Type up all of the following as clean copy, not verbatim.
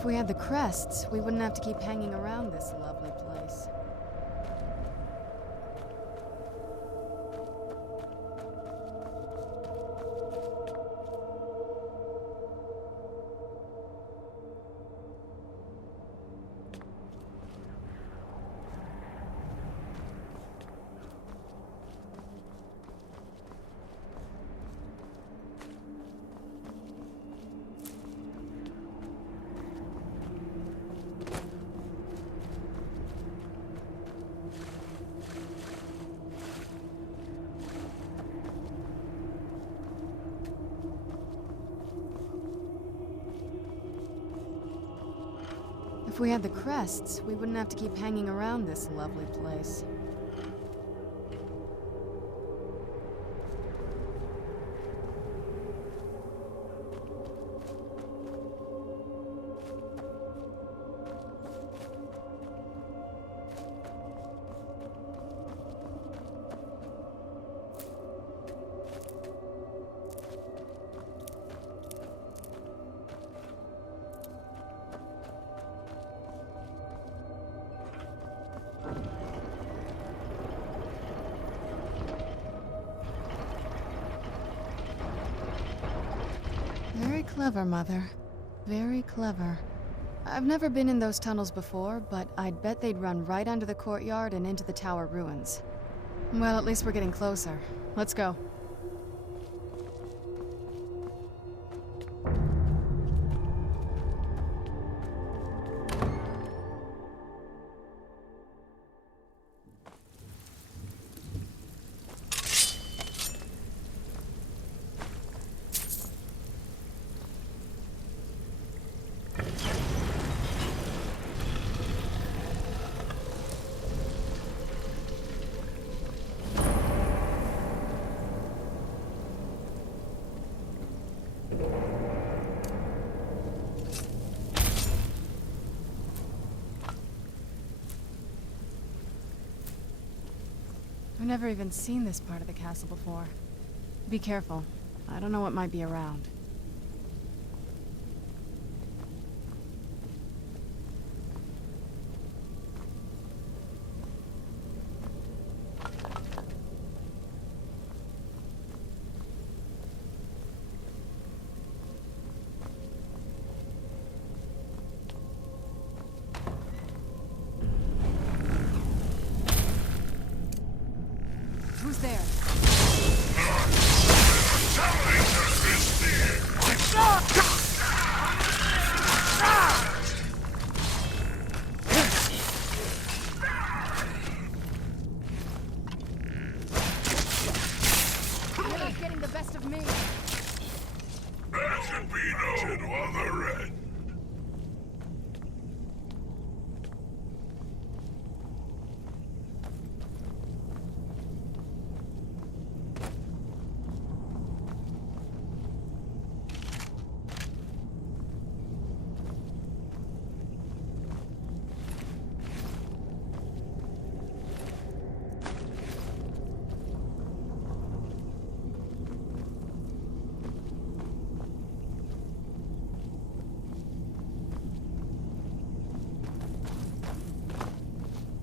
If we had the crests, we wouldn't have to keep hanging around this lovely place. If we had the crests, we wouldn't have to keep hanging around this lovely place. Very clever, Mother. Very clever. I've never been in those tunnels before, but I'd bet they'd run right under the courtyard and into the tower ruins. Well, at least we're getting closer. Let's go. I've never even seen this part of the castle before. Be careful. I don't know what might be around. Who's there? You're not getting the best of me. There should be no other end.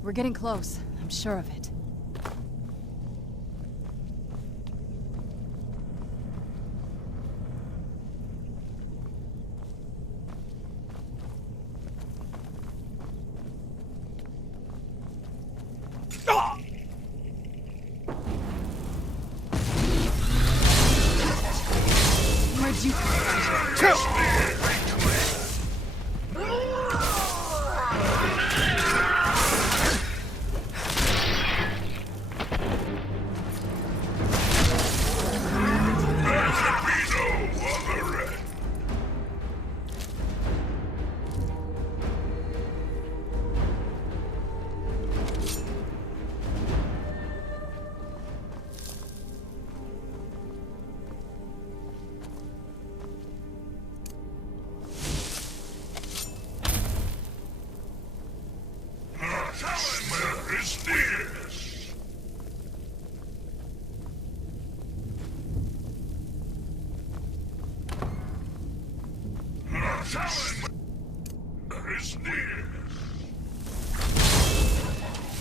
We're getting close. I'm sure of it. Where'd you come from? near.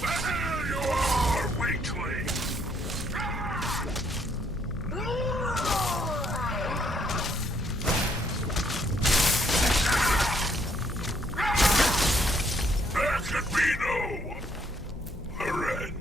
There you are, weakling. There could be no other end.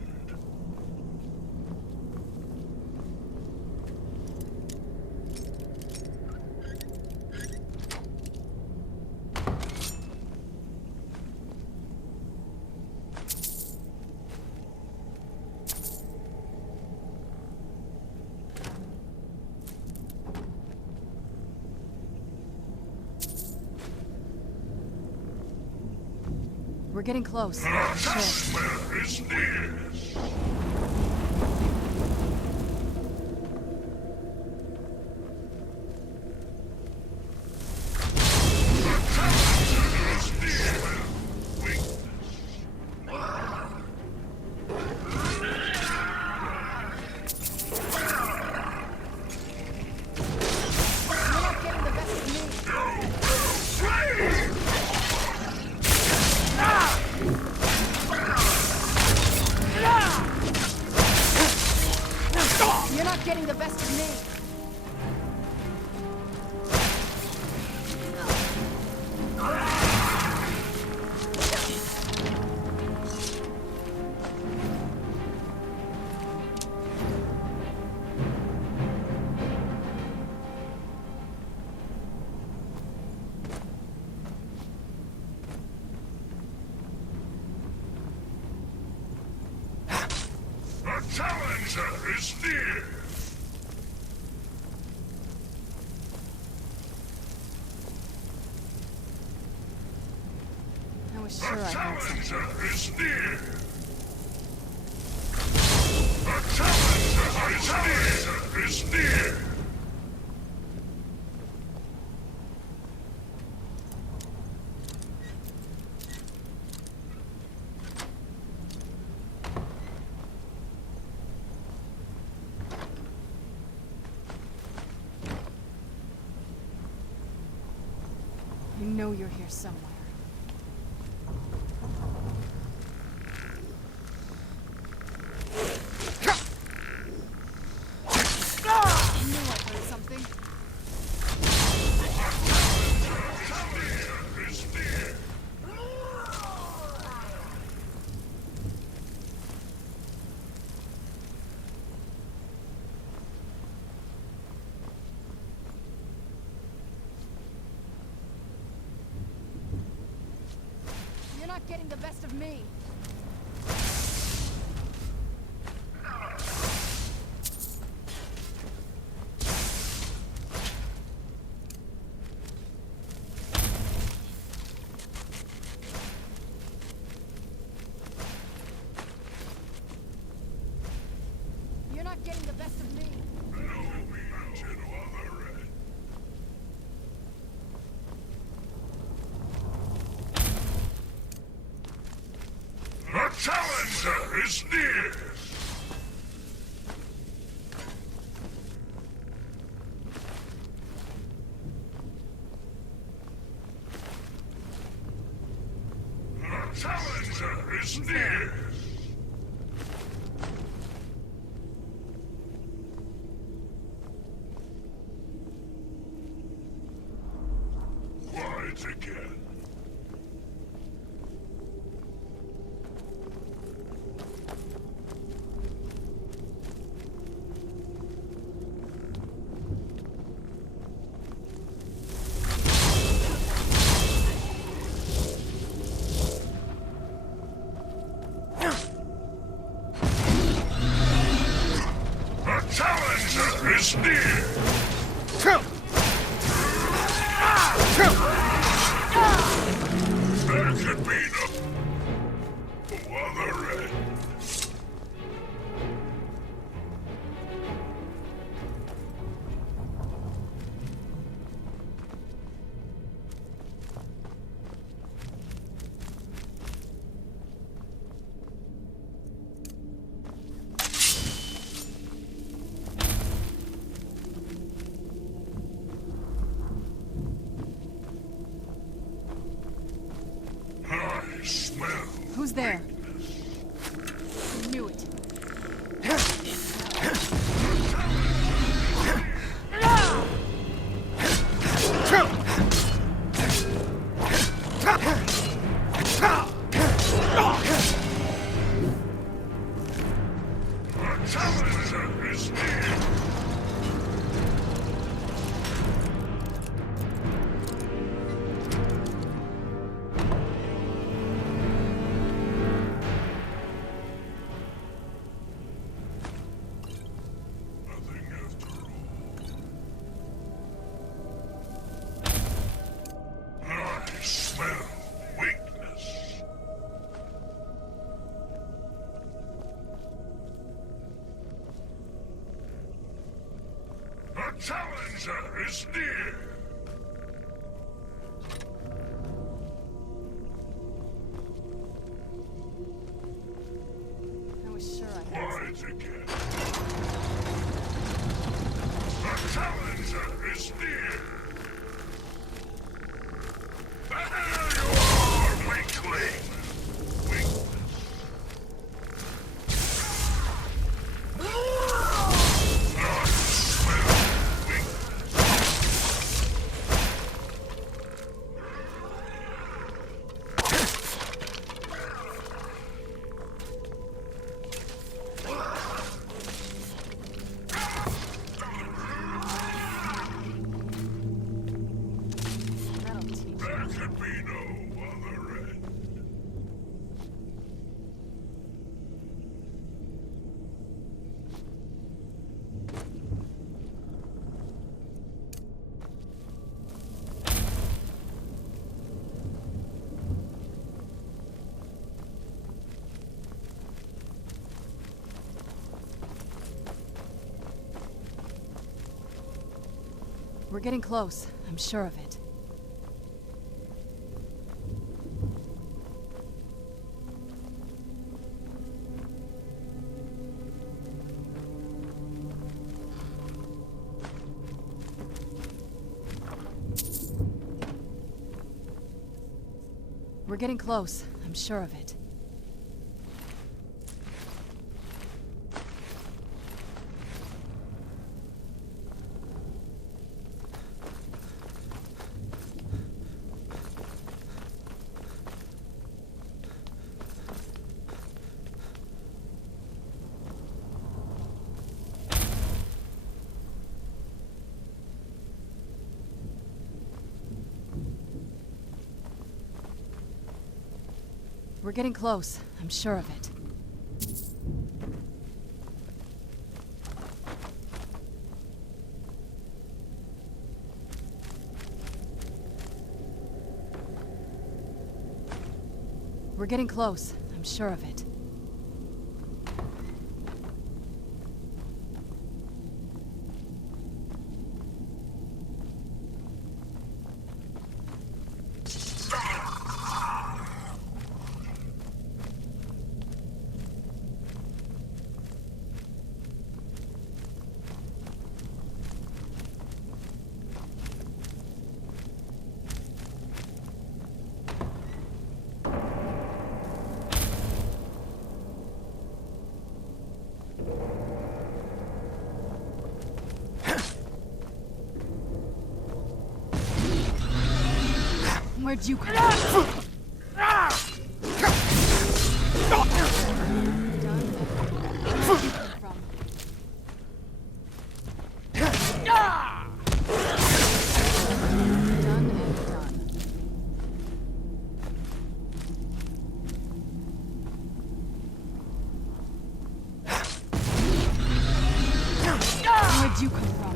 We're getting close. The nightmare is near. You're not getting the best of me. The challenger is near. I was The sure I heard something. challenger is near. The challenger is near. You know you're here somewhere. I knew I heard something. Is near. You're not getting the best of me. You're not getting the best of me. The challenger is near. The challenger is near. Quiet again. The challenger is near. There could be no other end. there? I knew it. Challenger is near! I was sure I had Quiet again. The Challenger is near! There you are, weakling! Weakness. We're getting close. I'm sure of it. We're getting close. I'm sure of it. We're getting close. I'm sure of it. We're getting close. I'm sure of it. Where'd you come from? Where'd you come from?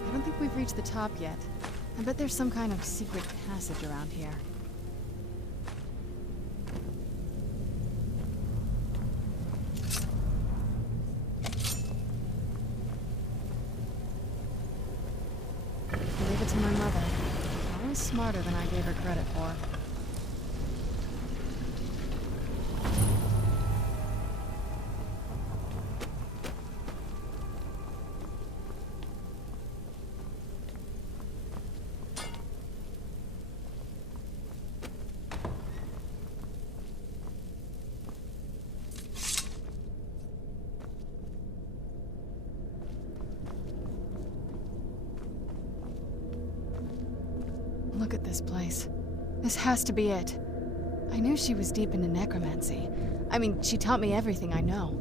I don't think we've reached the top yet. I bet there's some kind of secret passage around here. Leave it to my mother. Always smarter than I gave her credit for. Look at this place. This has to be it. I knew she was deep into necromancy. I mean, she taught me everything I know.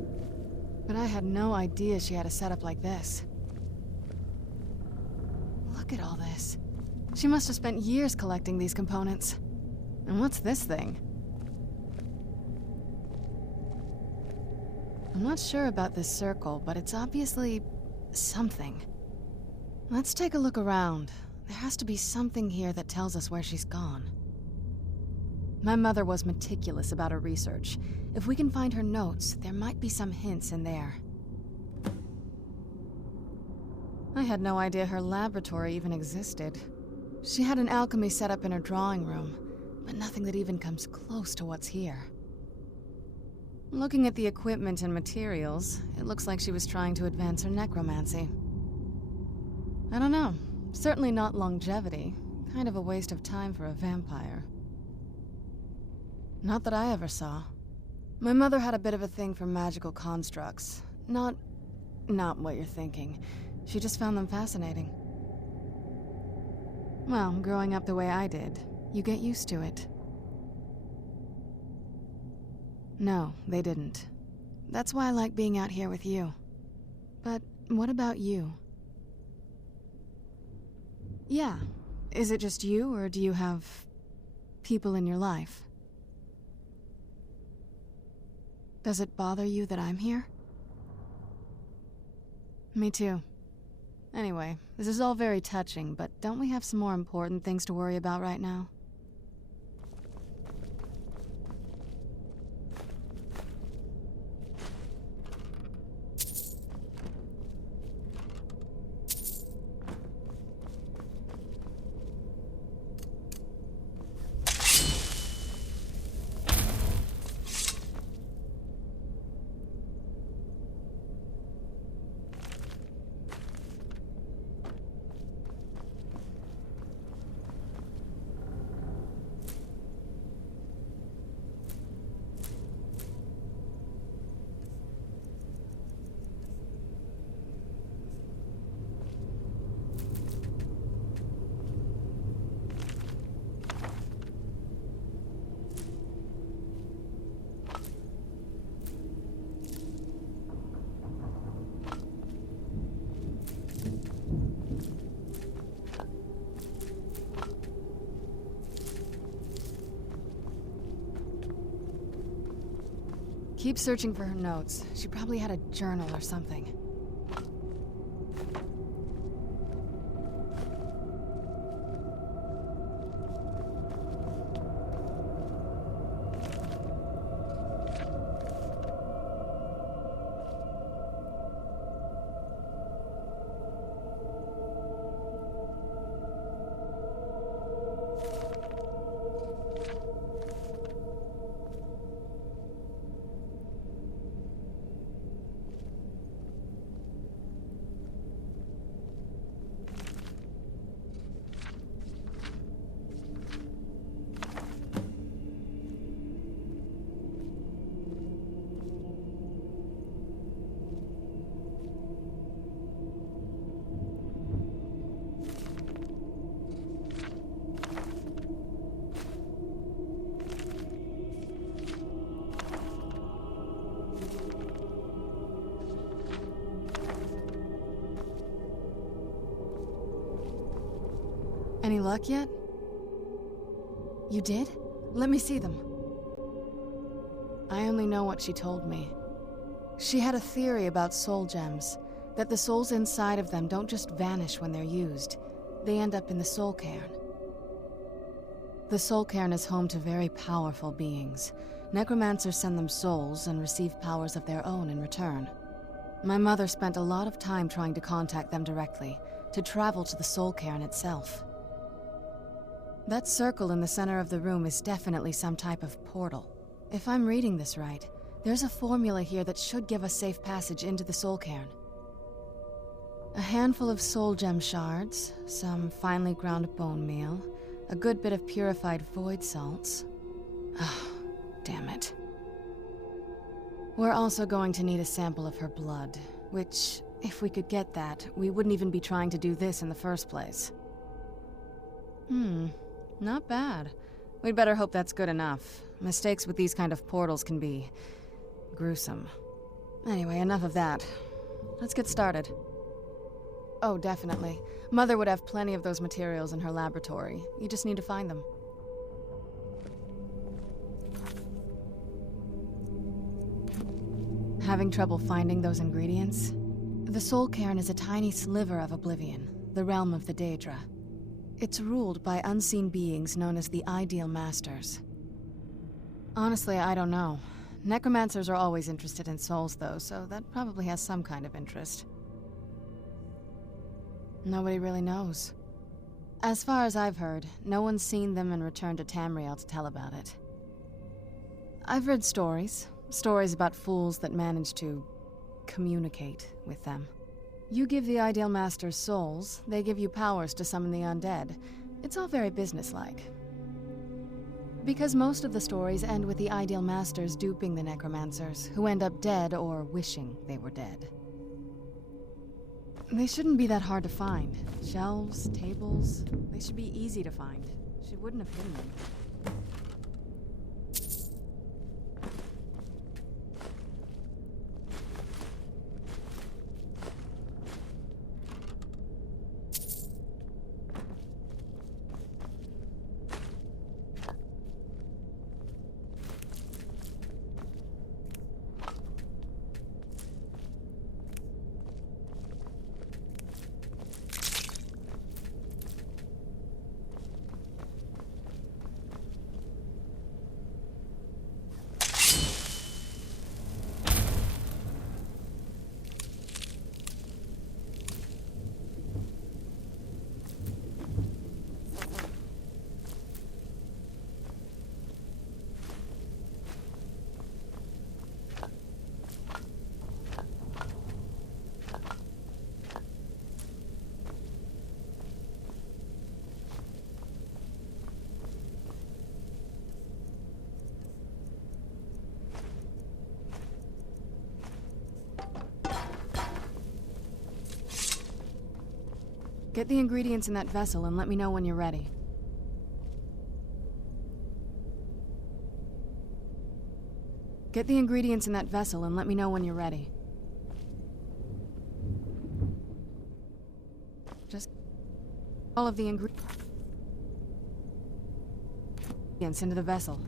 But I had no idea she had a setup like this. Look at all this. She must have spent years collecting these components. And what's this thing? I'm not sure about this circle, but it's obviously something. Let's take a look around. There has to be something here that tells us where she's gone. My mother was meticulous about her research. If we can find her notes, there might be some hints in there. I had no idea her laboratory even existed. She had an alchemy set up in her drawing room, but nothing that even comes close to what's here. Looking at the equipment and materials, it looks like she was trying to advance her necromancy. I don't know. Certainly not longevity. Kind of a waste of time for a vampire. Not that I ever saw. My mother had a bit of a thing for magical constructs. Not what you're thinking. She just found them fascinating. Well, growing up the way I did, you get used to it. No, they didn't. That's why I like being out here with you. But what about you? Yeah. Is it just you, or do you have people in your life? Does it bother you that I'm here? Me too. Anyway, this is all very touching, but don't we have some more important things to worry about right now? Keep searching for her notes. She probably had a journal or something. Any luck yet? You did? Let me see them. I only know what she told me. She had a theory about soul gems, that the souls inside of them don't just vanish when they're used. They end up in the soul cairn. The soul cairn is home to very powerful beings. Necromancers send them souls and receive powers of their own in return. My mother spent a lot of time trying to contact them directly, to travel to the soul cairn itself. That circle in the center of the room is definitely some type of portal. If I'm reading this right, there's a formula here that should give us safe passage into the soul cairn. A handful of soul gem shards, some finely ground bone meal, a good bit of purified void salts. Oh, damn it. We're also going to need a sample of her blood, which, if we could get that, we wouldn't even be trying to do this in the first place. Not bad. We'd better hope that's good enough. Mistakes with these kind of portals can be gruesome. Anyway, enough of that. Let's get started. Oh, definitely. Mother would have plenty of those materials in her laboratory. You just need to find them. Having trouble finding those ingredients? The Soul Cairn is a tiny sliver of Oblivion, the realm of the Daedra. It's ruled by unseen beings known as the Ideal Masters. Honestly, I don't know. Necromancers are always interested in souls, though, so that probably has some kind of interest. Nobody really knows. As far as I've heard, no one's seen them and returned to Tamriel to tell about it. I've read stories about fools that manage to communicate with them. You give the Ideal Masters souls, they give you powers to summon the undead. It's all very businesslike. Because most of the stories end with the Ideal Masters duping the necromancers, who end up dead or wishing they were dead. They shouldn't be that hard to find. Shelves, tables, they should be easy to find. She wouldn't have hidden them. Get the ingredients in that vessel and let me know when you're ready. Get the ingredients in that vessel and let me know when you're ready. Just all of the ingredients into the vessel.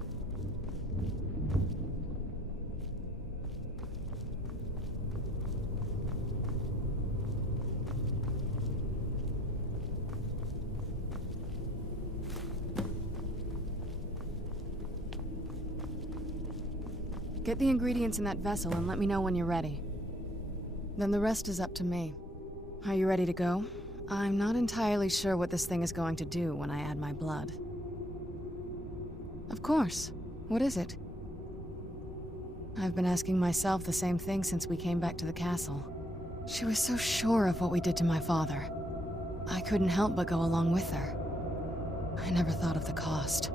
Get the ingredients in that vessel and let me know when you're ready. Then the rest is up to me. Are you ready to go? I'm not entirely sure what this thing is going to do when I add my blood. Of course. What is it? I've been asking myself the same thing since we came back to the castle. She was so sure of what we did to my father. I couldn't help but go along with her. I never thought of the cost.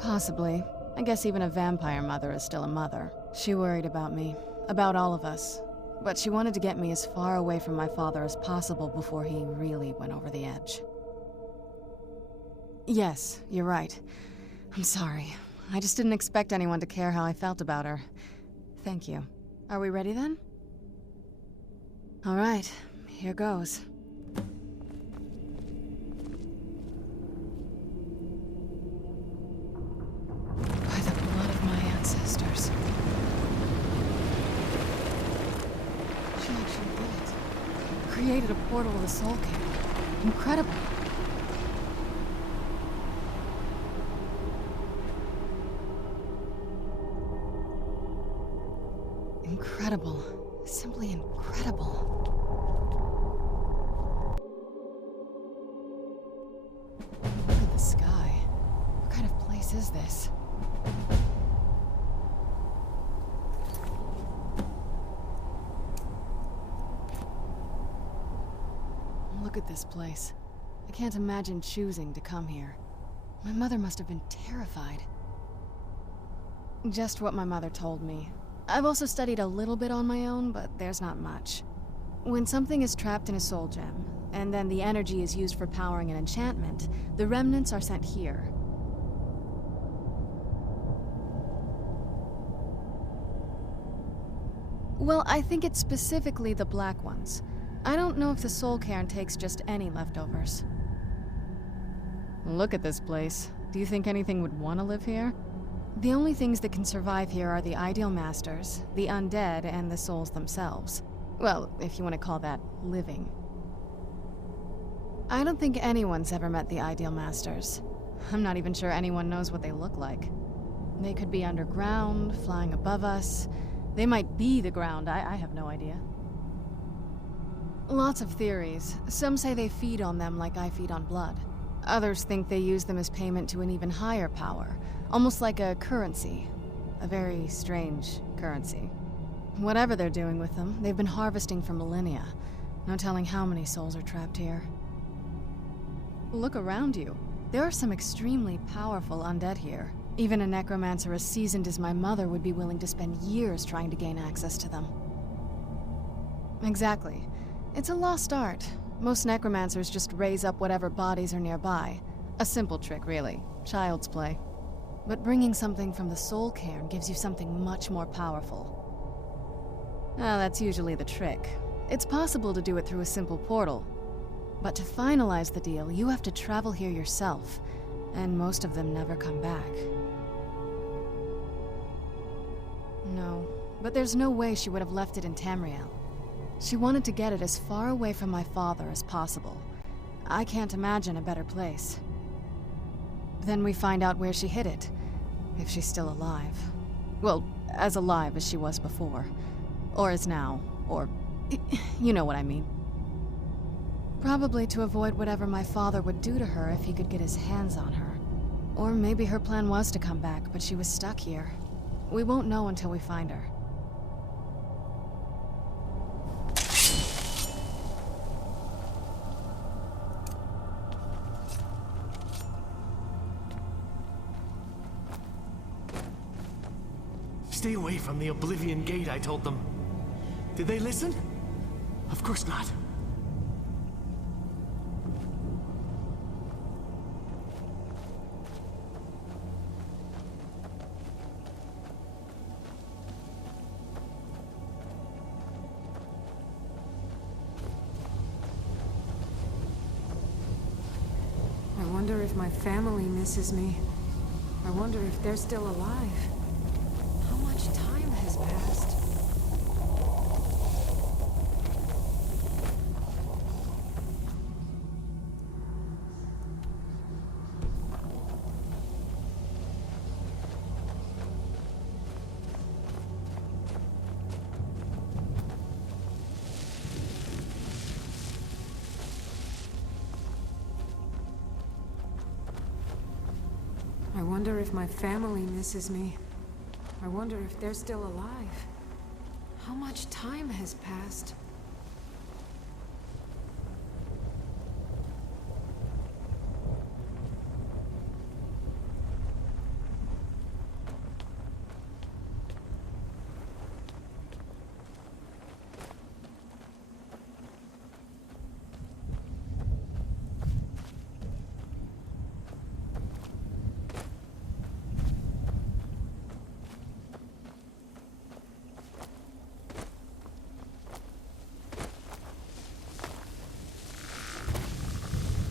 Possibly. I guess even a vampire mother is still a mother. She worried about me, about all of us. But she wanted to get me as far away from my father as possible before he really went over the edge. Yes, you're right. I'm sorry. I just didn't expect anyone to care how I felt about her. Thank you. Are we ready then? All right, here goes. By the blood of my ancestors. She actually did it. Created a portal to the Soul Cairn. Incredible. Incredible. Simply incredible. Look at the sky. What kind of place is this? Look at this place. I can't imagine choosing to come here. My mother must have been terrified. Just what my mother told me. I've also studied a little bit on my own, but there's not much. When something is trapped in a soul gem, and then the energy is used for powering an enchantment, the remnants are sent here. Well, I think it's specifically the black ones. I don't know if the soul cairn takes just any leftovers. Look at this place. Do you think anything would want to live here? The only things that can survive here are the ideal masters, the undead, and the souls themselves. Well, if you want to call that living. I don't think anyone's ever met the ideal masters. I'm not even sure anyone knows what they look like. They could be underground, flying above us. They might be the ground, I have no idea. Lots of theories. Some say they feed on them like I feed on blood. Others think they use them as payment to an even higher power, almost like a currency. A very strange currency. Whatever they're doing with them, they've been harvesting for millennia. No telling how many souls are trapped here. Look around you. There are some extremely powerful undead here. Even a necromancer as seasoned as my mother would be willing to spend years trying to gain access to them. Exactly. It's a lost art. Most necromancers just raise up whatever bodies are nearby. A simple trick, really. Child's play. But bringing something from the soul cairn gives you something much more powerful. Ah, that's usually the trick. It's possible to do it through a simple portal. But to finalize the deal, you have to travel here yourself. And most of them never come back. No, but there's no way she would have left it in Tamriel. She wanted to get it as far away from my father as possible. I can't imagine a better place. Then we find out where she hid it, if she's still alive. Well, as alive as she was before. Or is now, or... you know what I mean. Probably to avoid whatever my father would do to her if he could get his hands on her. Or maybe her plan was to come back, but she was stuck here. We won't know until we find her. Stay away from the Oblivion Gate, I told them. Did they listen? Of course not. I wonder if my family misses me. I wonder if they're still alive. How much time has passed? I wonder if my family misses me. I wonder if they're still alive. How much time has passed?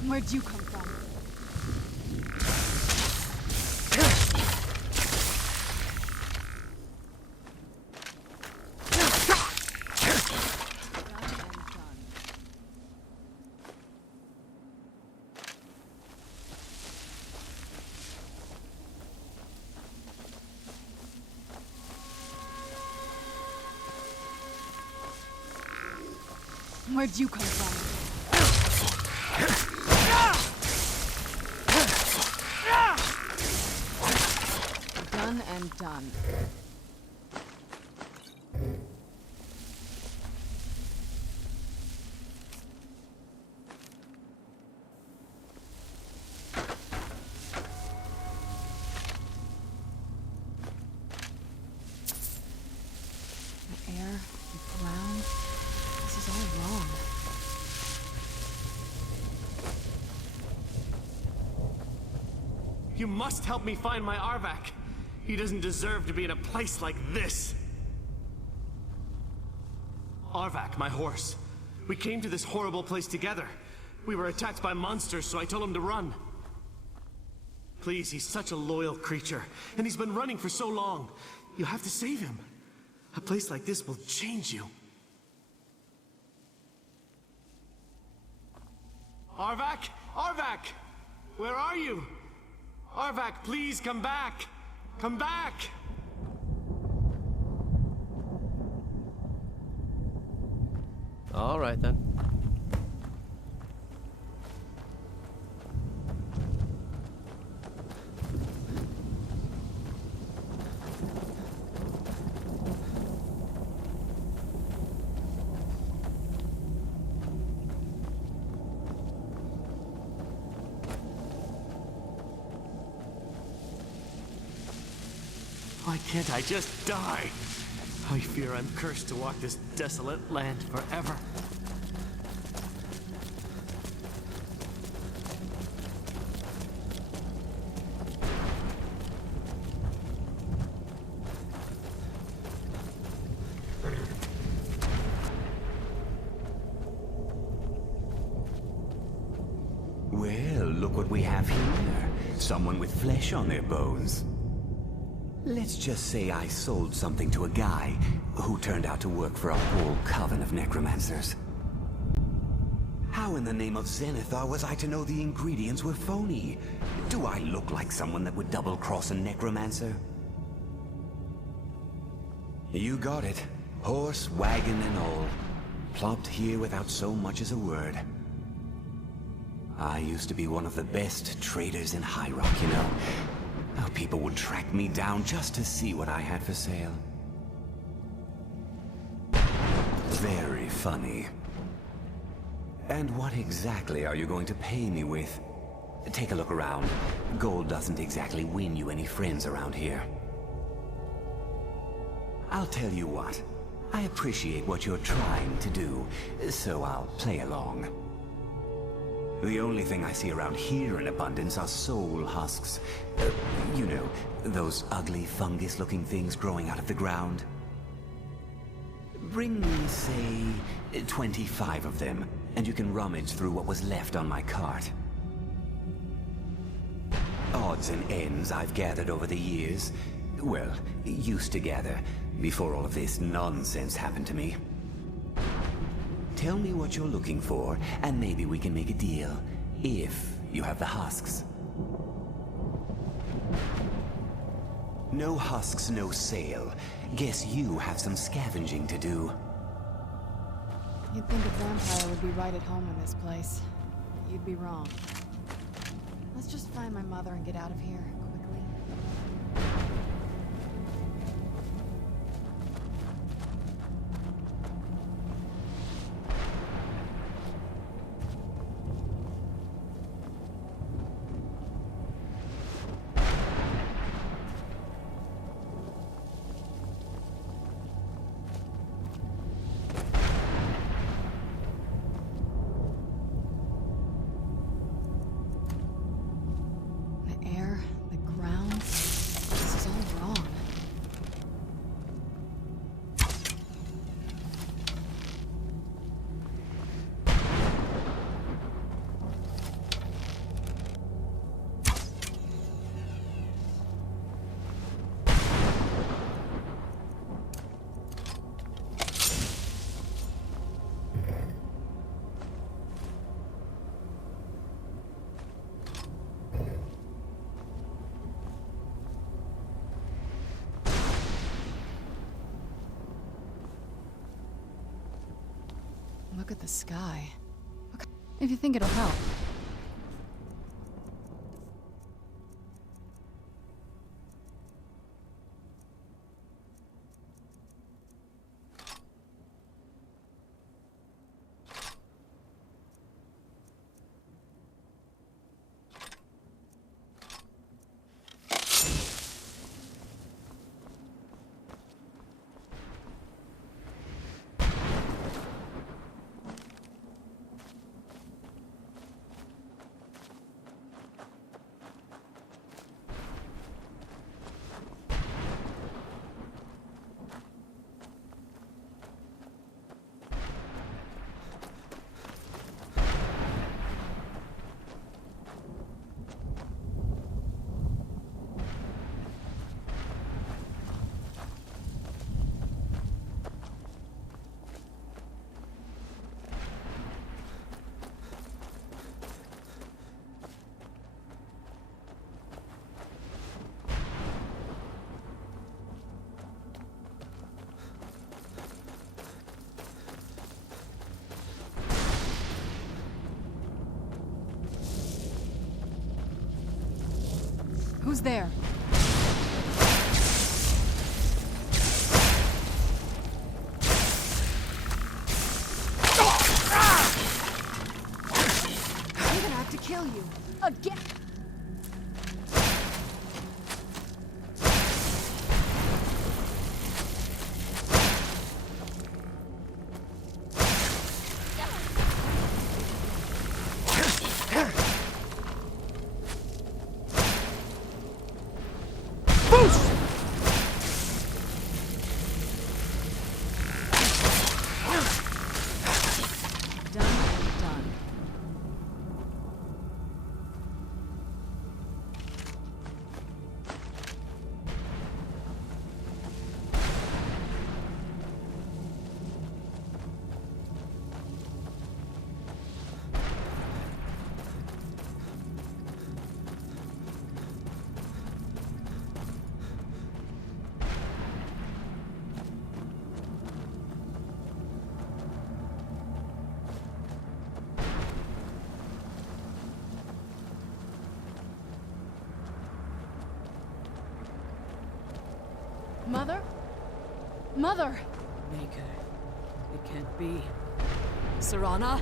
Where'd you come from? Where'd you come from? Done and done. The air, the ground, this is all wrong. You must help me find my Arvak. He doesn't deserve to be in a place like this. Arvak, my horse. We came to this horrible place together. We were attacked by monsters, so I told him to run. Please, he's such a loyal creature, and he's been running for so long. You have to save him. A place like this will change you. Arvak? Arvak! Where are you? Arvak, please come back! Come back! All right then. Why can't I just die? I fear I'm cursed to walk this desolate land forever. Well, look what we have here. Someone with flesh on their bones. Let's just say I sold something to a guy who turned out to work for a whole coven of necromancers. How in the name of Zenithar was I to know the ingredients were phony? Do I look like someone that would double-cross a necromancer? You got it. Horse, wagon, and all. Plopped here without so much as a word. I used to be one of the best traders in High Rock, you know. How people would track me down just to see what I had for sale. Very funny. And what exactly are you going to pay me with? Take a look around. Gold doesn't exactly win you any friends around here. I'll tell you what. I appreciate what you're trying to do, so I'll play along. The only thing I see around here in abundance are soul husks. You know, those ugly fungus-looking things growing out of the ground. Bring me, say, 25 of them, and you can rummage through what was left on my cart. Odds and ends I've gathered over the years. Well, used to gather, before all of this nonsense happened to me. Tell me what you're looking for, and maybe we can make a deal, if you have the husks. No husks, no sale. Guess you have some scavenging to do. You'd think a vampire would be right at home in this place. You'd be wrong. Let's just find my mother and get out of here, quickly. Look at the sky. If you think it'll help. Who's there? I'm gonna have to kill you. Again! Mother? Mother! Maker, it can't be. Serana?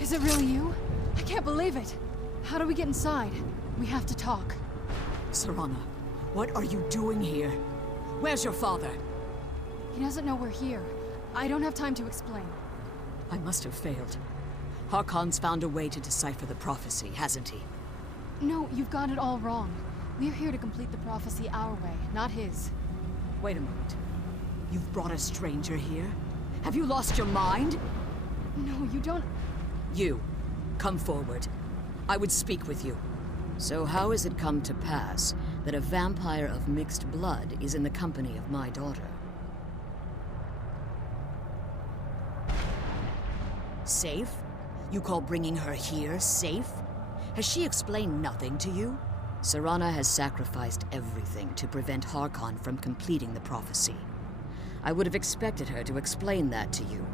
Is it really you? I can't believe it. How do we get inside? We have to talk. Serana, what are you doing here? Where's your father? He doesn't know we're here. I don't have time to explain. I must have failed. Harkon's found a way to decipher the prophecy, hasn't he? No, you've got it all wrong. We're here to complete the prophecy our way, not his. Wait a moment. You've brought a stranger here? Have you lost your mind? No, you don't... You, come forward. I would speak with you. So how has it come to pass that a vampire of mixed blood is in the company of my daughter? Safe? You call bringing her here safe? Has she explained nothing to you? Serana has sacrificed everything to prevent Harkon from completing the prophecy. I would have expected her to explain that to you.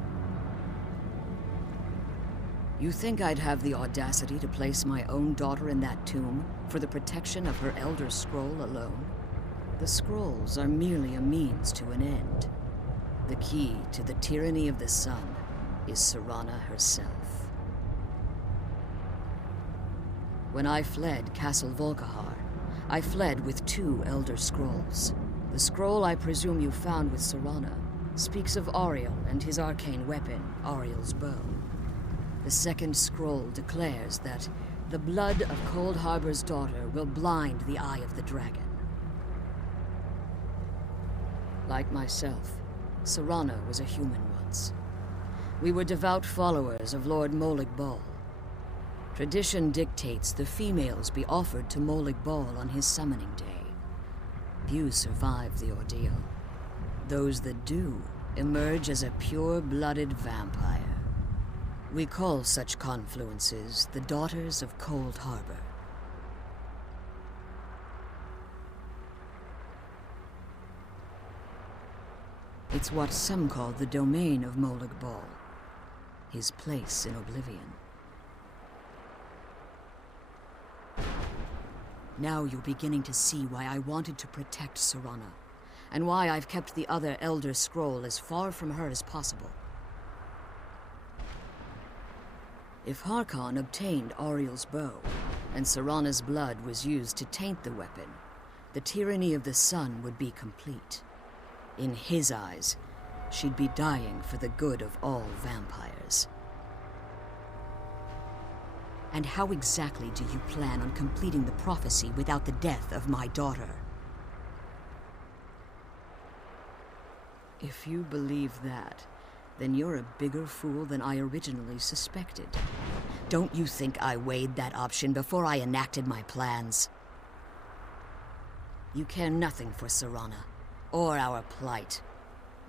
You think I'd have the audacity to place my own daughter in that tomb for the protection of her Elder Scroll alone? The scrolls are merely a means to an end. The key to the tyranny of the sun is Serana herself. When I fled Castle Volkihar, I fled with 2 Elder Scrolls. The scroll I presume you found with Serana speaks of Auriel and his arcane weapon, Auriel's bow. The second scroll declares that the blood of Cold Harbor's daughter will blind the eye of the dragon. Like myself, Serana was a human once. We were devout followers of Lord Molig Bal. Tradition dictates the females be offered to Molig Bal on his summoning day. Few survive the ordeal. Those that do emerge as a pure-blooded vampire. We call such confluences the Daughters of Cold Harbor. It's what some call the domain of Molig Bal, his place in oblivion. Now you're beginning to see why I wanted to protect Serana, and why I've kept the other Elder Scroll as far from her as possible. If Harkon obtained Auriel's bow, and Serana's blood was used to taint the weapon, the tyranny of the sun would be complete. In his eyes, she'd be dying for the good of all vampires. And how exactly do you plan on completing the prophecy without the death of my daughter? If you believe that, then you're a bigger fool than I originally suspected. Don't you think I weighed that option before I enacted my plans? You care nothing for Serana, or our plight.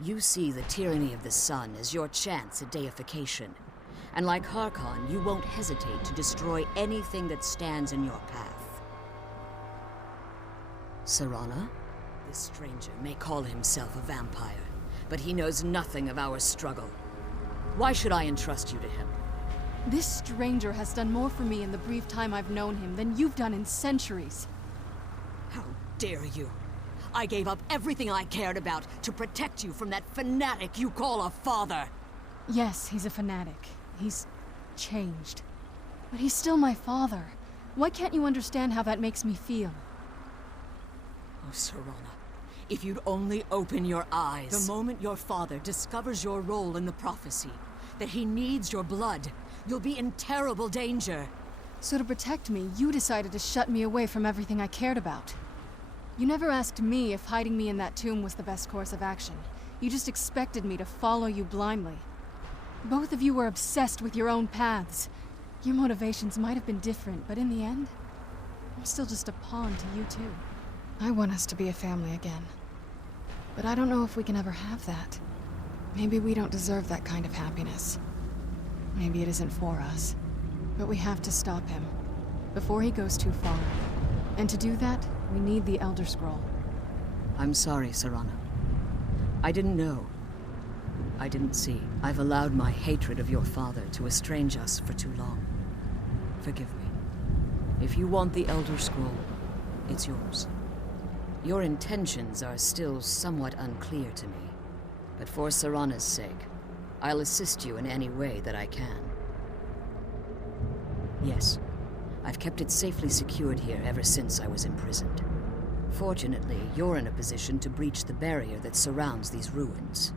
You see the tyranny of the sun as your chance at deification. And like Harkon, you won't hesitate to destroy anything that stands in your path. Serana? This stranger may call himself a vampire, but he knows nothing of our struggle. Why should I entrust you to him? This stranger has done more for me in the brief time I've known him than you've done in centuries. dare you? I gave up everything I cared about to protect you from that fanatic you call a father. Yes, he's a fanatic. He's changed. But he's still my father. Why can't you understand how that makes me feel? Oh, Serana, if you'd only open your eyes. The moment your father discovers your role in the prophecy, that he needs your blood, you'll be in terrible danger. So to protect me, you decided to shut me away from everything I cared about. You never asked me if hiding me in that tomb was the best course of action. You just expected me to follow you blindly. Both of you were obsessed with your own paths. Your motivations might have been different, but in the end, I'm still just a pawn to you too. I want us to be a family again. But I don't know if we can ever have that. Maybe we don't deserve that kind of happiness. Maybe it isn't for us. But we have to stop him, before he goes too far. And to do that, we need the Elder Scroll. I'm sorry, Serana. I didn't know. I didn't see. I've allowed my hatred of your father to estrange us for too long. Forgive me. If you want the Elder Scroll, it's yours. Your intentions are still somewhat unclear to me, but for Serana's sake, I'll assist you in any way that I can. Yes, I've kept it safely secured here ever since I was imprisoned. Fortunately, you're in a position to breach the barrier that surrounds these ruins.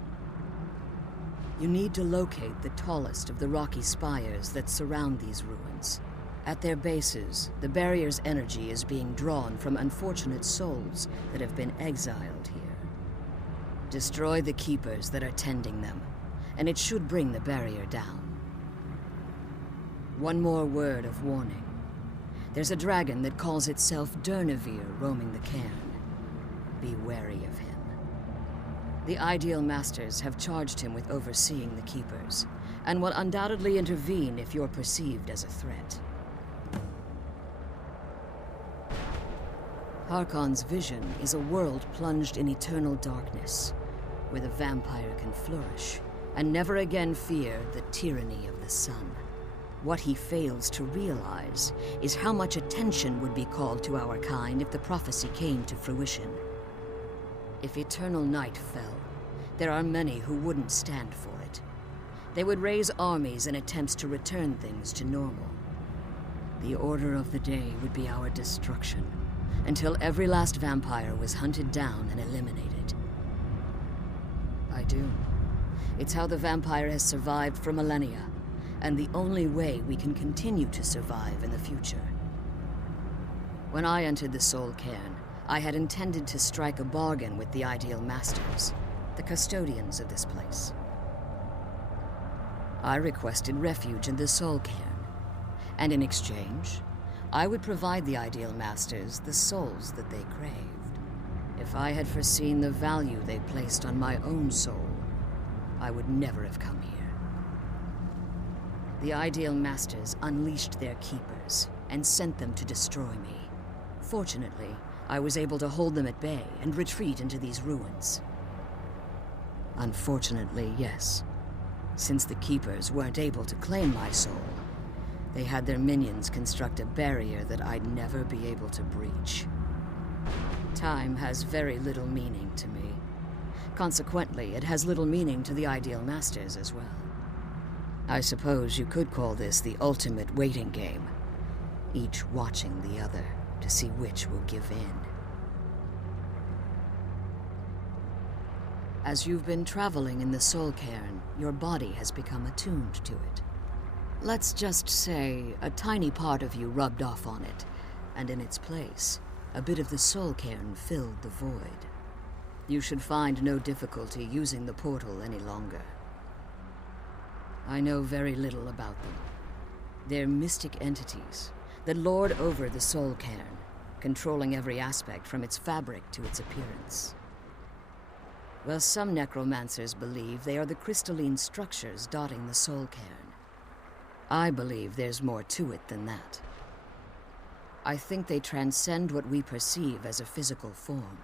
You need to locate the tallest of the rocky spires that surround these ruins. At their bases, the barrier's energy is being drawn from unfortunate souls that have been exiled here. Destroy the keepers that are tending them, and it should bring the barrier down. One more word of warning. There's a dragon that calls itself Durnevere roaming the cairn. Be wary of him. The Ideal Masters have charged him with overseeing the Keepers, and will undoubtedly intervene if you're perceived as a threat. Harkon's vision is a world plunged in eternal darkness, where the vampire can flourish, and never again fear the tyranny of the sun. What he fails to realize is how much attention would be called to our kind if the prophecy came to fruition. If eternal night fell, there are many who wouldn't stand for it. They would raise armies in attempts to return things to normal. The order of the day would be our destruction, until every last vampire was hunted down and eliminated. I do. It's how the vampire has survived for millennia, and the only way we can continue to survive in the future. When I entered the Soul Cairn, I had intended to strike a bargain with the Ideal Masters, the custodians of this place. I requested refuge in the Soul Cairn, and in exchange, I would provide the Ideal Masters the souls that they craved. If I had foreseen the value they placed on my own soul, I would never have come here. The Ideal Masters unleashed their keepers and sent them to destroy me. Fortunately, I was able to hold them at bay and retreat into these ruins. Unfortunately, yes. Since the keepers weren't able to claim my soul, they had their minions construct a barrier that I'd never be able to breach. Time has very little meaning to me. Consequently, it has little meaning to the Ideal Masters as well. I suppose you could call this the ultimate waiting game, each watching the other to see which will give in. As you've been traveling in the Soul Cairn, your body has become attuned to it. Let's just say a tiny part of you rubbed off on it, and in its place, a bit of the Soul Cairn filled the void. You should find no difficulty using the portal any longer. I know very little about them. They're mystic entities that lord over the Soul Cairn, controlling every aspect from its fabric to its appearance. Well, some necromancers believe they are the crystalline structures dotting the Soul Cairn. I believe there's more to it than that. I think they transcend what we perceive as a physical form.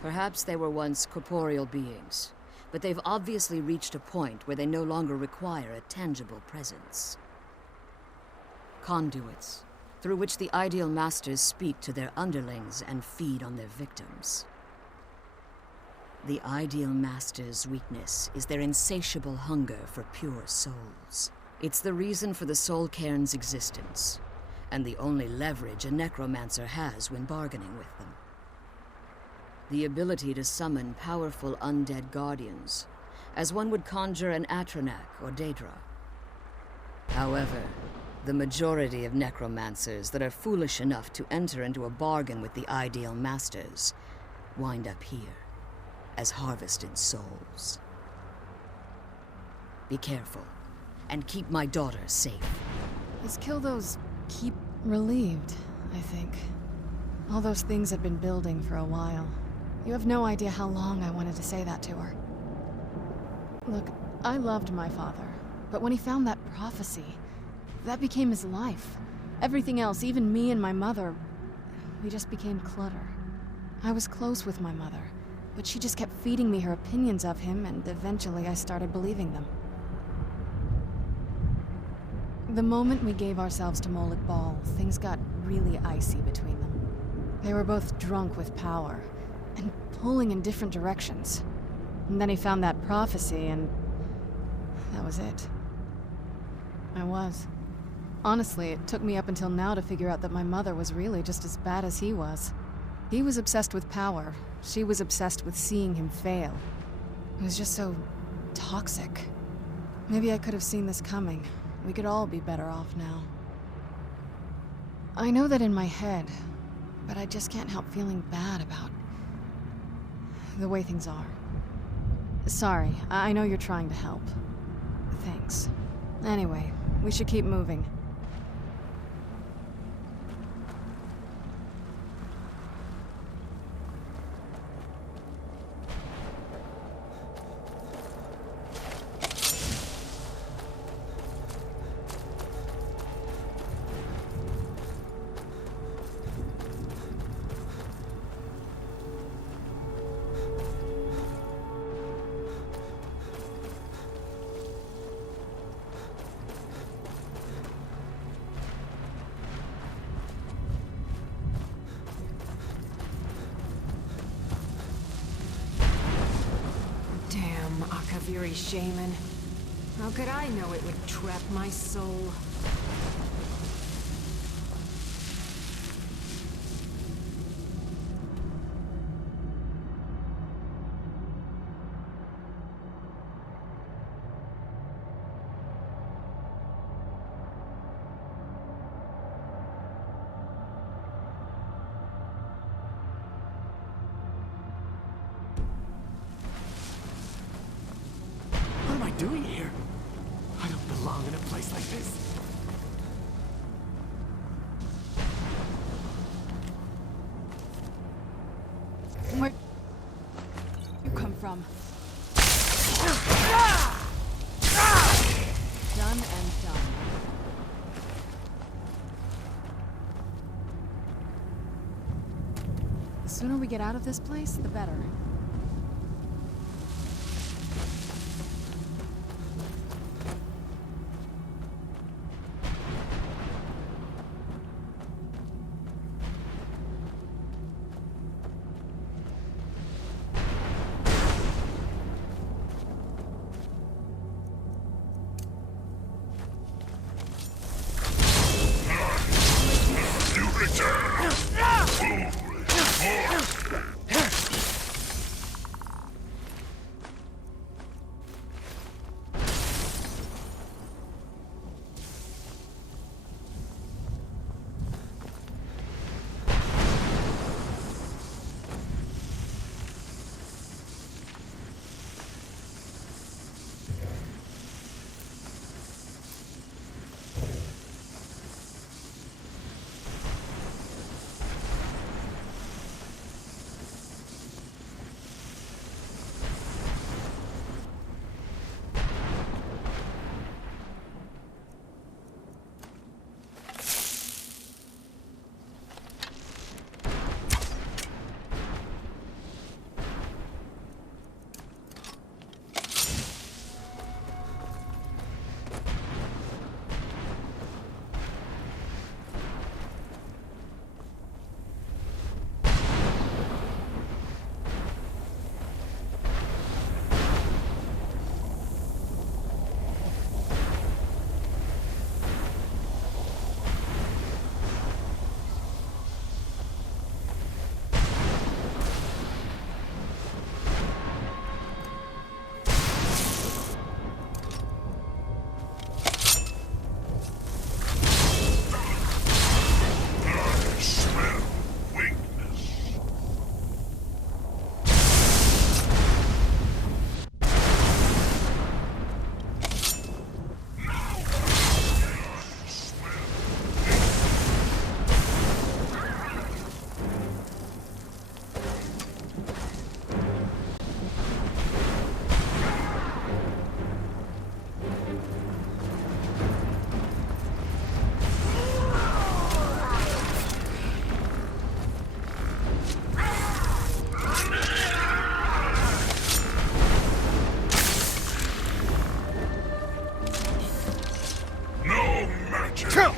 Perhaps they were once corporeal beings, but they've obviously reached a point where they no longer require a tangible presence. Conduits, through which the Ideal Masters speak to their underlings and feed on their victims. The Ideal Masters' weakness is their insatiable hunger for pure souls. It's the reason for the Soul Cairn's existence, and the only leverage a necromancer has when bargaining with them. The ability to summon powerful undead guardians, as one would conjure an Atronak or Daedra. However, the majority of necromancers that are foolish enough to enter into a bargain with the Ideal Masters wind up here as harvested souls. Be careful, and keep my daughter safe. Is Kildo's keep relieved, I think. All those things had been building for a while. You have no idea how long I wanted to say that to her. Look, I loved my father, but when he found that prophecy, that became his life. Everything else, even me and my mother, we just became clutter. I was close with my mother, but she just kept feeding me her opinions of him, and eventually I started believing them. The moment we gave ourselves to Molik Bal, things got really icy between them. They were both drunk with power, and pulling in different directions. And then he found that prophecy, and that was it. I was. Honestly, it took me up until now to figure out that my mother was really just as bad as he was. He was obsessed with power. She was obsessed with seeing him fail. It was just so toxic. Maybe I could have seen this coming. We could all be better off now. I know that in my head, but I just can't help feeling bad about the way things are. Sorry, I know you're trying to help. Thanks. Anyway, we should keep moving. Akaviri shaman. How could I know it would trap my soul? What am I doing here? I don't belong in a place like this. Where you come from? Done and done. The sooner we get out of this place, the better. Chill.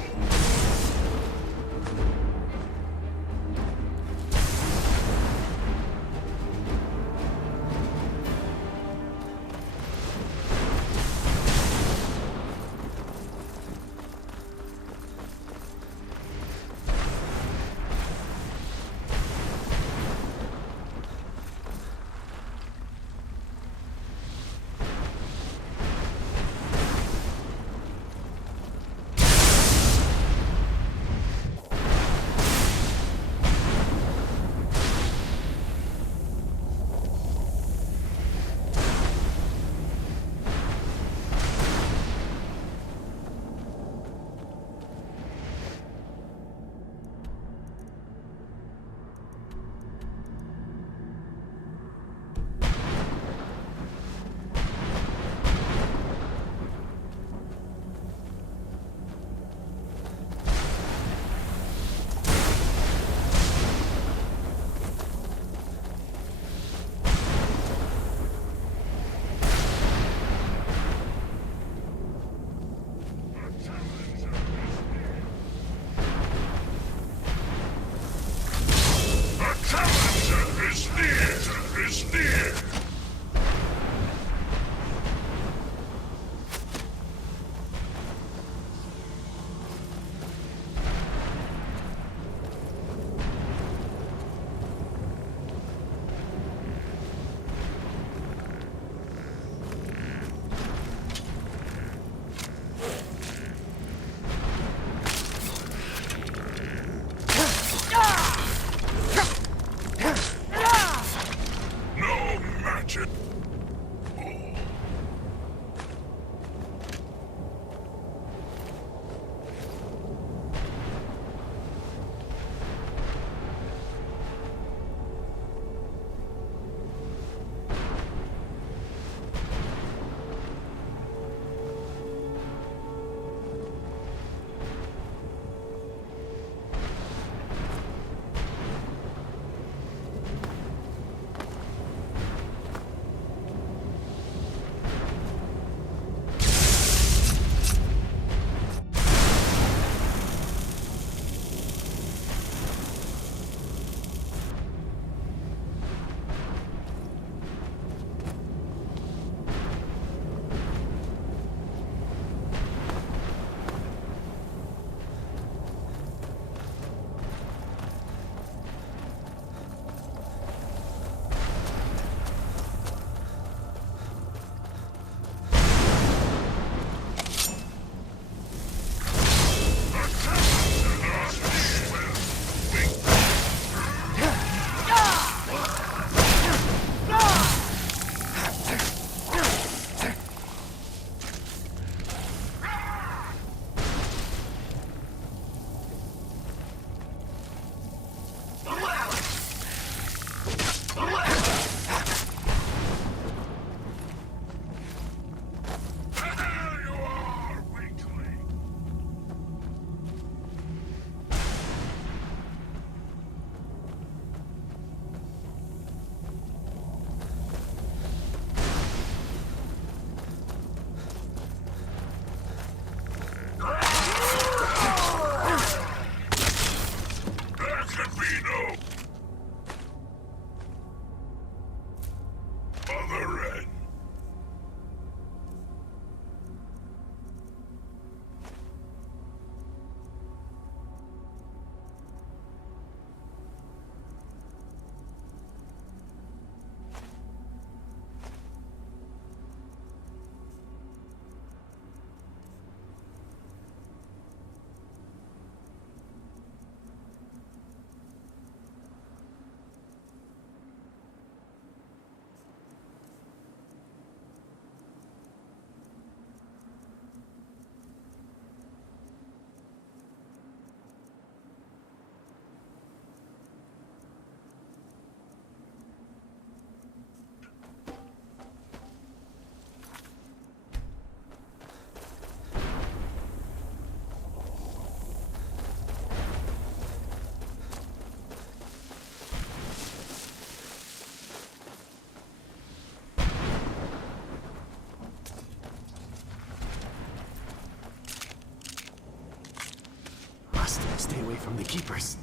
must stay away from the keepers.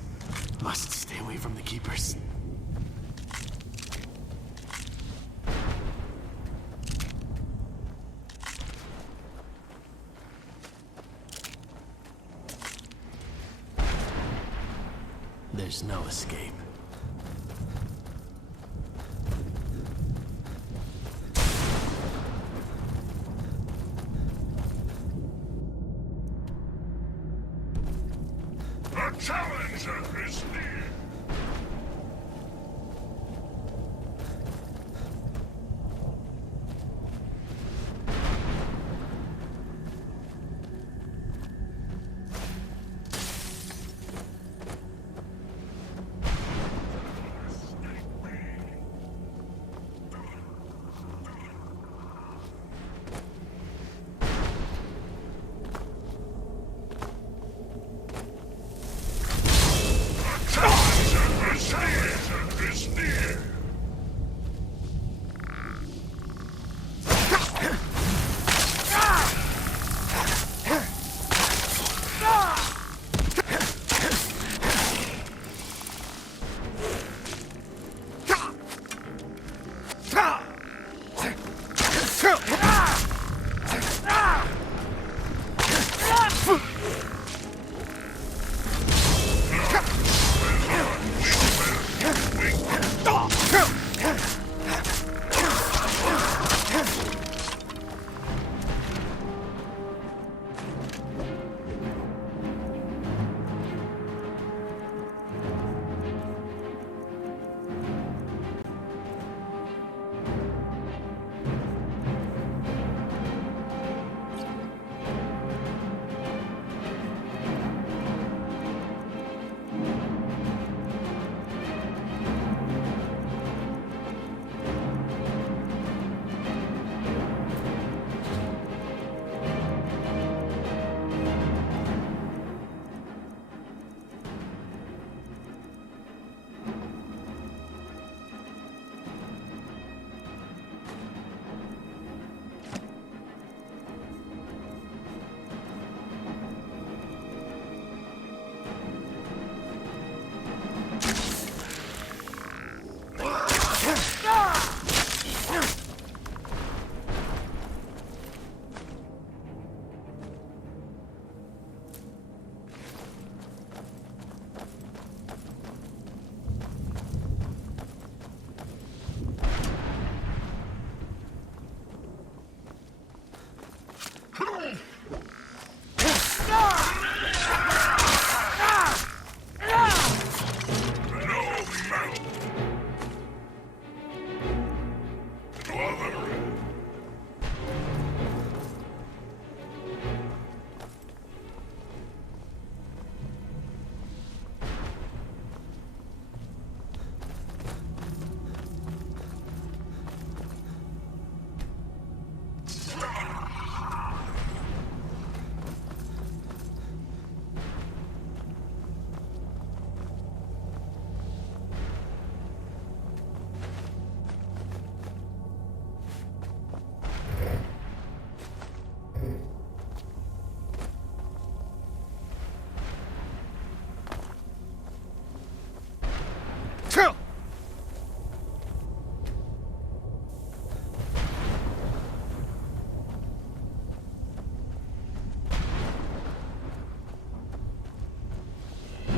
Must stay away from the keepers. There's no escape. The challenger is near.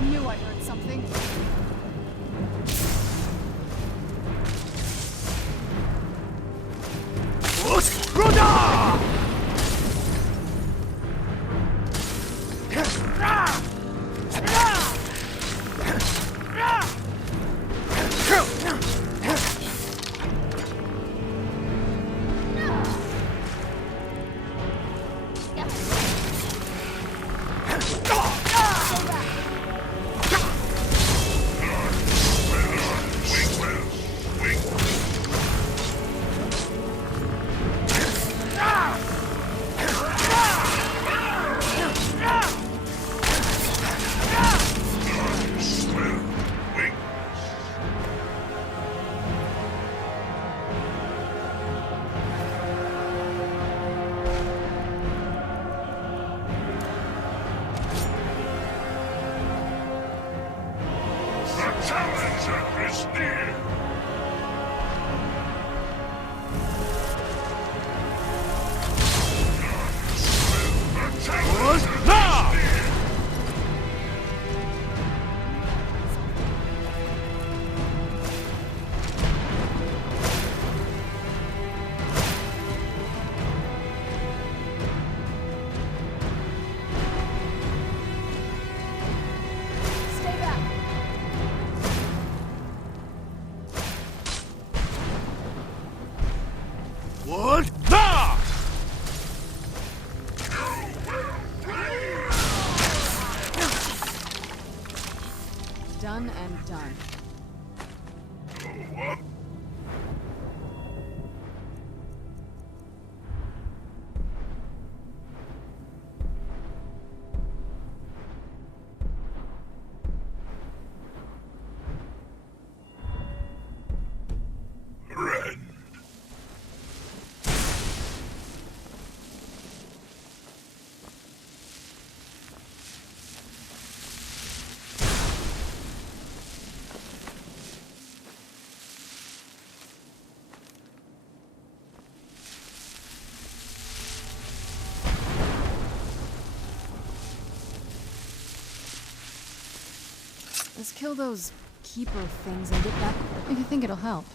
Knew I heard something. is near! Stay back! What? Ah! Done and done. Ren. Let's kill those keeper things and get back if you think it'll help.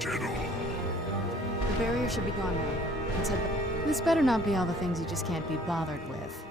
The barrier should be gone now. This better not be all the things you just can't be bothered with.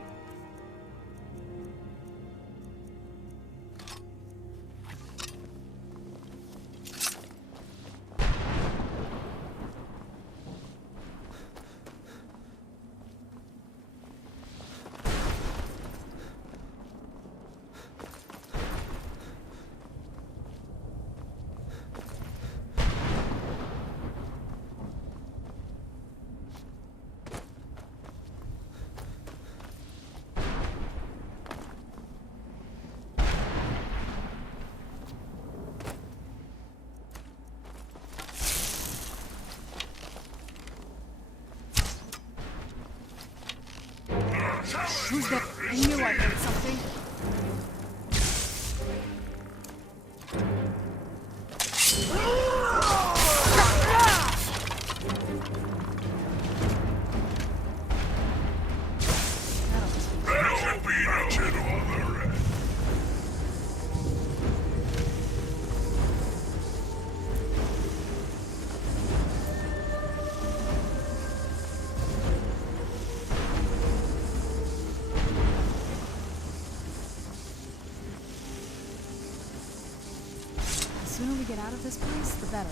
Who's that? I knew I heard something. The sooner we get out of this place, the better.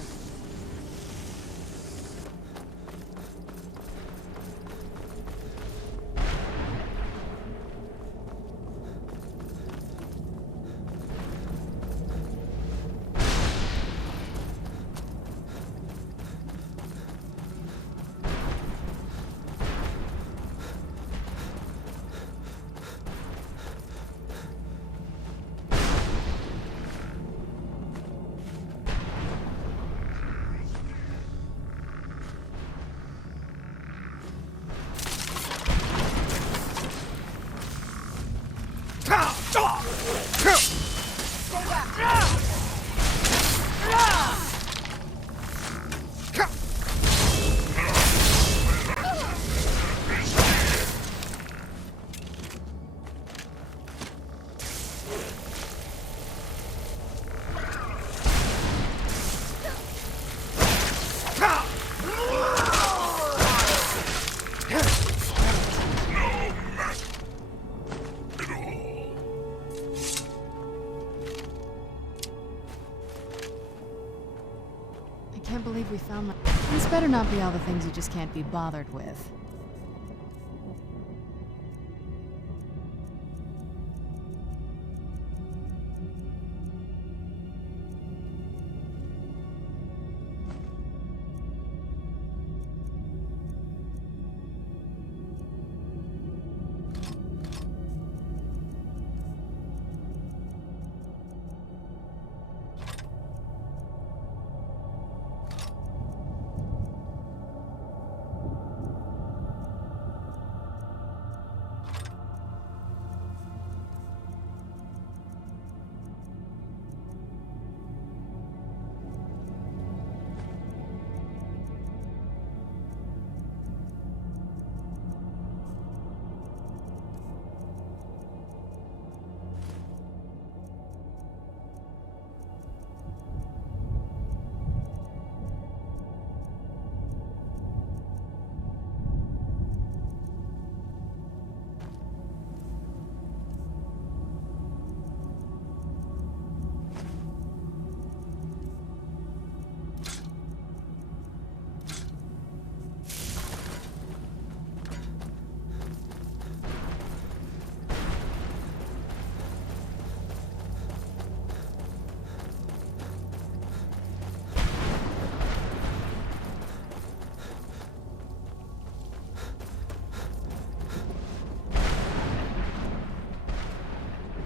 I can't believe we found my... This better not be all the things you just can't be bothered with.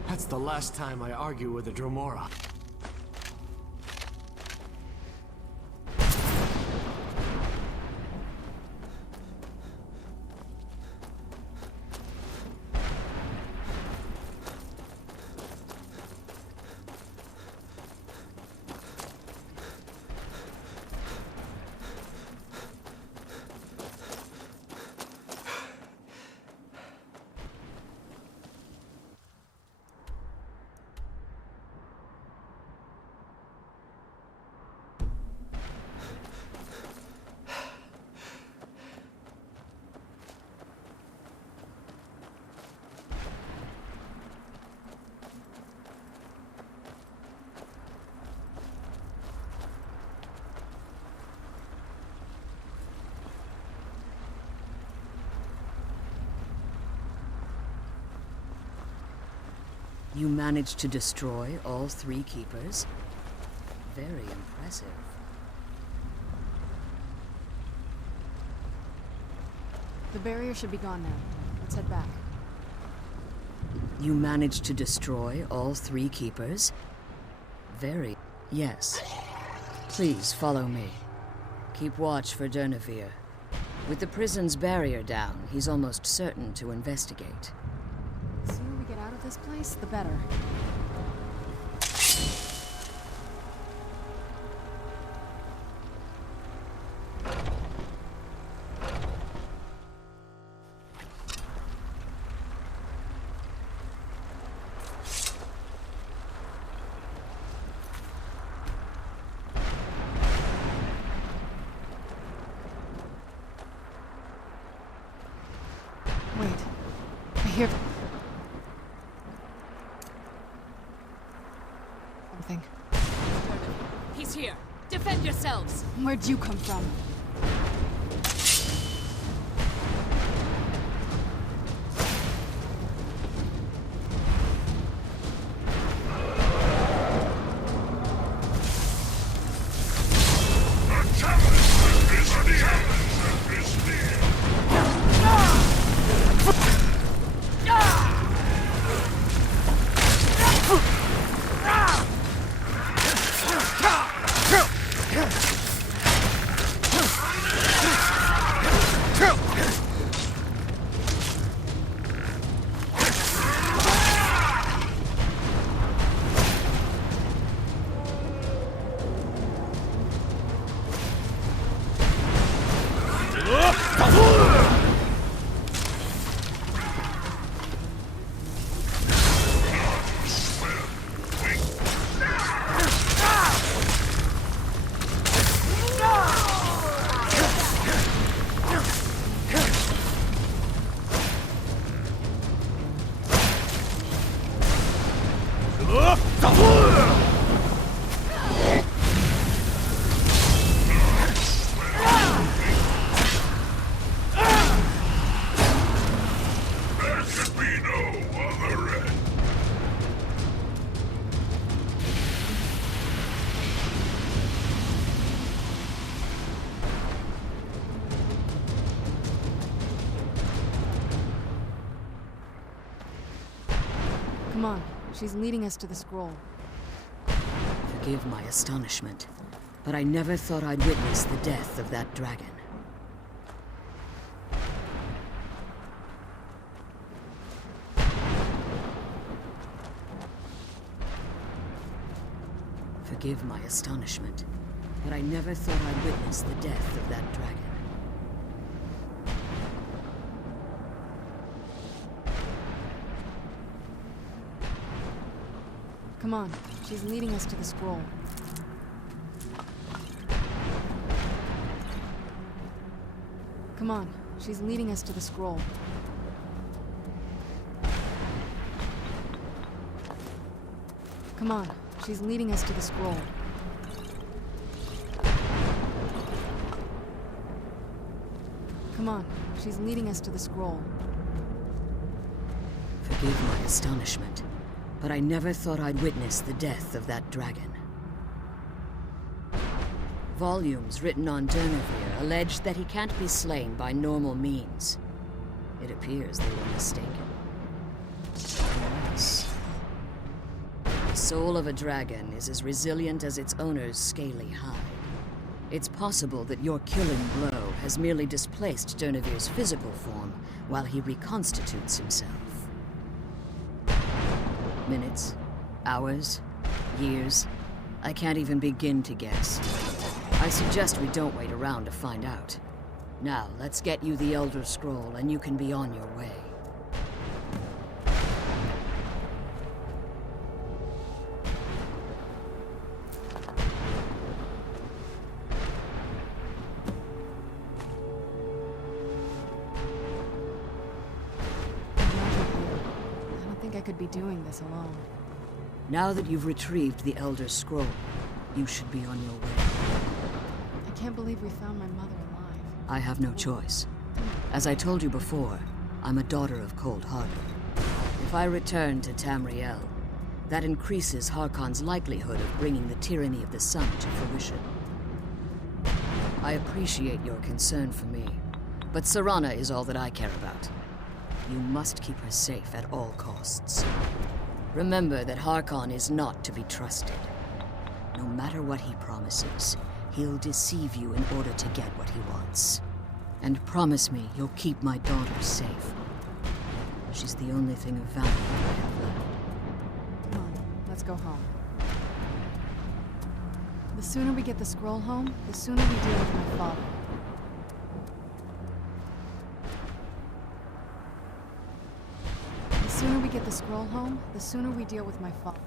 That's the last time I argue with a Dromora. You managed to destroy all 3 keepers? Very impressive. The barrier should be gone now. Let's head back. You managed to destroy all 3 keepers? Very... Yes. Please follow me. Keep watch for Durnevere. With the prison's barrier down, he's almost certain to investigate. The sooner we get out of this place, the better. Wait. I hear... something. He's here! Defend yourselves! Where'd you come from? Come on. She's leading us to the scroll. Forgive my astonishment, but I never thought I'd witness the death of that dragon. Forgive my astonishment, but I never thought I'd witness the death of that dragon. Come on. She's leading us to the scroll. Come on. She's leading us to the scroll. Come on. She's leading us to the scroll. Come on. She's leading us to the scroll. Forgive my astonishment, but I never thought I'd witness the death of that dragon. Volumes written on Durnevere allege that he can't be slain by normal means. It appears they were mistaken. Yes. The soul of a dragon is as resilient as its owner's scaly hide. It's possible that your killing blow has merely displaced Durnevere's physical form while he reconstitutes himself. Minutes, hours, years. I can't even begin to guess. I suggest we don't wait around to find out. Now, let's get you the Elder Scroll and you can be on your way. I could be doing this alone. Now that you've retrieved the Elder Scroll, you should be on your way. I can't believe we found my mother alive. I have no choice. As I told you before, I'm a daughter of Cold Harbor. If I return to Tamriel, That increases Harkon's likelihood of bringing the tyranny of the sun to fruition. I appreciate your concern for me, but Serana is all that I care about. You must keep her safe at all costs. Remember that Harkon is not to be trusted. No matter what he promises, he'll deceive you in order to get what he wants. And promise me you'll keep my daughter safe. She's the only thing of value I have left. Come on, let's go home. The sooner we get the scroll home, the sooner we deal with my father. The sooner we get the scroll home, the sooner we deal with my father.